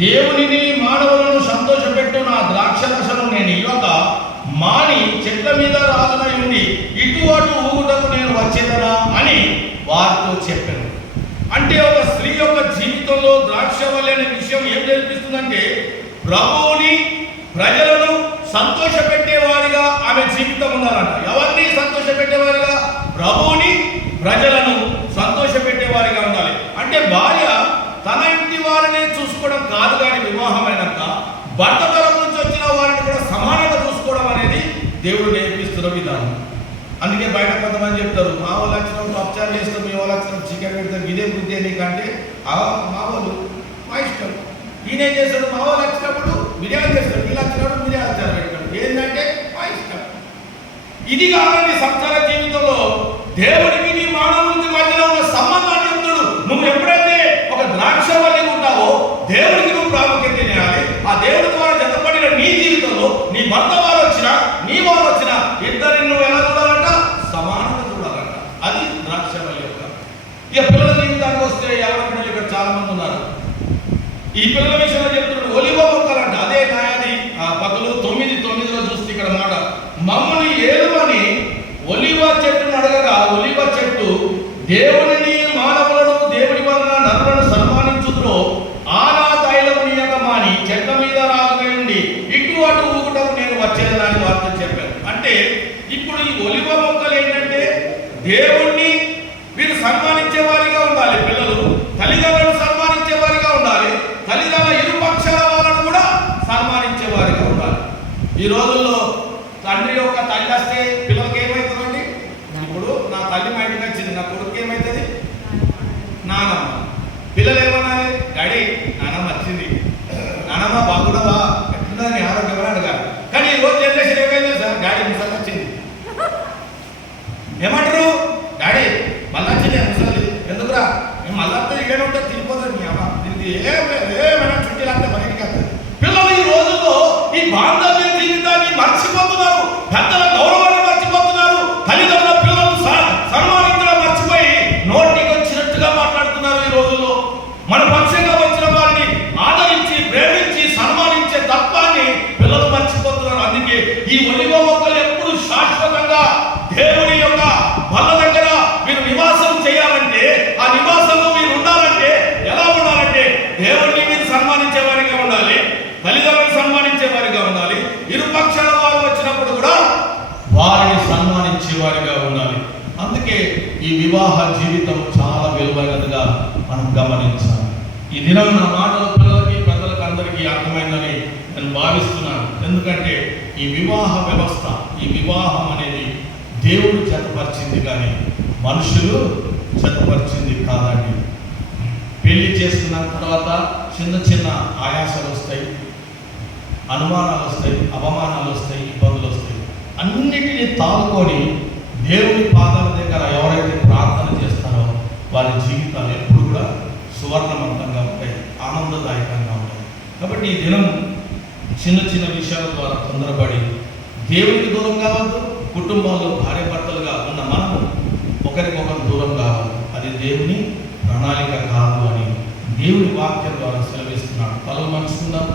దేవునిని మానవులను సంతోషపెట్టు నా ద్రాక్షరసను నేను ఇవ్వక మాని చెట్ల మీద రాజునై ఉండి ఇటు అటు ఊగుటకు నేను వచ్చేదనా అని వారితో చెప్పాను. అంటే ఒక స్త్రీ యొక్క జీవితంలో ద్రాక్షవల్లి అనే విషయం ఏం నేర్పిస్తుందంటే, ప్రభువుని ప్రజలను సంతోషపెట్టేవారిగా ఆమె జీవితం ఉండాలంట. ఎవరిని సంతోషపెట్టేవారిగా? ప్రభువుని ప్రజలను సంతోషపెట్టేవారిగా ఉండాలి. అంటే భార్య తన ఇంటి వారిని చూసుకోవడం కాదు, కానీ వివాహమైనాక భర్త తరం నుంచి వచ్చిన వారిని కూడా సమానంగా చూసుకోవడం అనేది దేవుడు నేర్పిస్తున్న విధానం. అందుకే బయట కొంతమంది చెప్తారు, మా వాళ్ళు వచ్చినప్పుడు పప్చారు చేస్తాం, మీ వాళ్ళు వచ్చినప్పుడు చికెన్ పెడతాం, ఇదే బుద్ధి నీకంటే మా వాళ్ళు మా ఇష్టం. ఈయనేం చేస్తాడు, మా వాళ్ళు వచ్చినప్పుడు బిర్యానీ చేస్తాడు, వీళ్ళు వచ్చినప్పుడు బిర్యానీ అచ్చారు పెడతాడు. ఏంటంటే మా ఇష్టం. ఇది కాదండి సంసార జీవితంలో దేవుడికి నీ మానవునికి మధ్యలో ఉన్న సంబంధాన్ని చెప్తాడు. నువ్వు ఎప్పుడైతే ఒక ద్రాక్ష వల్లి ఉంటావో దేవుడికి నువ్వు ప్రాముఖ్యత ఇవ్వాలి. ఆ దేవుడి ద్వారా జతపడిన నీ జీవితంలో నీ భర్త వారు వచ్చినా నీ వారు వచ్చినా ఇద్దరిని నువ్వు ఎలా చూడాలంట? సమానంగా చూడాలంట. అది ద్రాక్ష వల్లి యొక్క. ఇక పిల్లల జీవితానికి వస్తే ఎవరి పిల్లలు ఇక్కడ చాలా మంది ఉన్నారు. ఈ పిల్లల విషయంలో చెప్తున్నాడు ఒలివ మొక్కలంట. అదే నాయది 9:9లో చూస్తే ఇక్కడ మాట, మమ్మల్ని ఏలుమని ఒలివ చెట్టును అడగగా ఒలివ చెట్టు దేవుని మానవులను దేవుడి వలన నరులను సన్మానించుదురో ఆనా తైలము నీయక మాని చెట్ల మీద రాగై ఉండి ఇటు అటు ఊగుటకు నేను వచ్చేదని వార్త చెప్పారు. అంటే ఇప్పుడు ఈ ఒలివ మొక్కలు ఏంటంటే దేవుణ్ణి వీరు సన్మానించే వారిగా ఉండాలి. పిల్లలు తల్లిదండ్రులను సన్మానించే వారిగా ఉండాలి. తల్లిదండ్రుల ఇరుపక్షాల వాళ్ళను కూడా సన్మానించే వారిగా ఉండాలి. ఈ రోజుల్లో తండ్రి యొక్క తల్లి వస్తే పిల్లలకి ఏమవుతుందండి? ఇప్పుడు నా తల్లి మా ఇంటికి వచ్చింది, నా కొడుకు ఏమవుతుంది? నానమ్మ. పిల్లలు ఏమనాలి? డాడీ నానమ్మ వచ్చింది, నానమ్మ బాగున్నావా, ఎట్లున్నా నీ ఆరోగ్యం అని అడగాలి. కానీ ఈ రోజు జనరేషన్ ఏమైంది సార్? డాడీ ముసలి వచ్చింది ఏమంటారు? డాడీ మళ్ళీ వచ్చింది ముసలి, ఎందుకురా మేము మళ్ళీ ఇక్కడ ఉంటే తిరిగిపోతాడు మీ అమ్మ, దీనికి ఏమైనా చుట్టీలు అంతా బయటికి వస్తుంది. పిల్లలు ఈ రోజుల్లో ఈ బాంధవ్య జీవితాన్ని మర్చిపోతున్నారు, పెద్దల గౌరవాన్ని మర్చిపోతున్నారు, తల్లిదండ్రుల పిల్లలను సన్మానించడం మర్చిపోయి నోటికి వచ్చినట్టుగా మాట్లాడుతున్నారు. ఈ రోజుల్లో మన పక్షంగా వచ్చిన వారిని ఆదరించి ప్రేమించి సన్మానించే తత్వాన్ని పిల్లలు మర్చిపోతున్నారు. అందుకే ఈ ఒలివ మొక్కలు ఎప్పుడు శాశ్వతంగా దేవుని యొక్క బల్ల దగ్గర మీరు నివాసం చేయాలంటే, ఆ నివాసంలో మీరు ఉండాలంటే ఎలా ఉండాలంటే దేవుణ్ణి మీరు సన్మానించే వారిగా ఉండాలి, తల్లిదండ్రులను సన్మానించే వారిగా ఉండాలి, ఇరుపక్షాల వారు వచ్చినప్పుడు కూడా వారిని సన్మానించే వారిగా ఉండాలి. అందుకే ఈ వివాహ జీవితం చాలా విలువైనదిగా మనం గమనించాలి. ఈ దినం నా మాటలు పిల్లలకి పెద్దలకు అందరికీ అర్థమైందని నేను భావిస్తున్నాను. ఎందుకంటే ఈ వివాహ వ్యవస్థ, ఈ వివాహం అనేది దేవుడు జతపరిచింది కానీ మనుషులు జతపరిచింది కాదండి. పెళ్లి చేసుకున్న తర్వాత చిన్న చిన్న ఆయాసాలు వస్తాయి, అనుమానాలు వస్తాయి, అవమానాలు వస్తాయి, ఇబ్బందులు వస్తాయి. అన్నిటినీ తాలుకొని దేవుని పాదాల దగ్గర ఎవరైతే ప్రార్థన చేస్తారో వారి జీవితాలు ఎప్పుడు కూడా సువర్ణవంతంగా ఉంటాయి, ఆనందదాయకంగా ఉంటాయి. కాబట్టి ఈ దినం చిన్న చిన్న విషయాల ద్వారా తొందరపడి దేవునికి దూరం కావద్దు. కుటుంబాల్లో భార్య భర్తలుగా ఉన్న మనము ఒకరికొకరు దూరం కావాలి. అది దేవుని ప్రణాళిక కాదు అని దేవుని వాక్యం ద్వారా సెలవిస్తున్నాడు. తలలు మనసుకుందాం.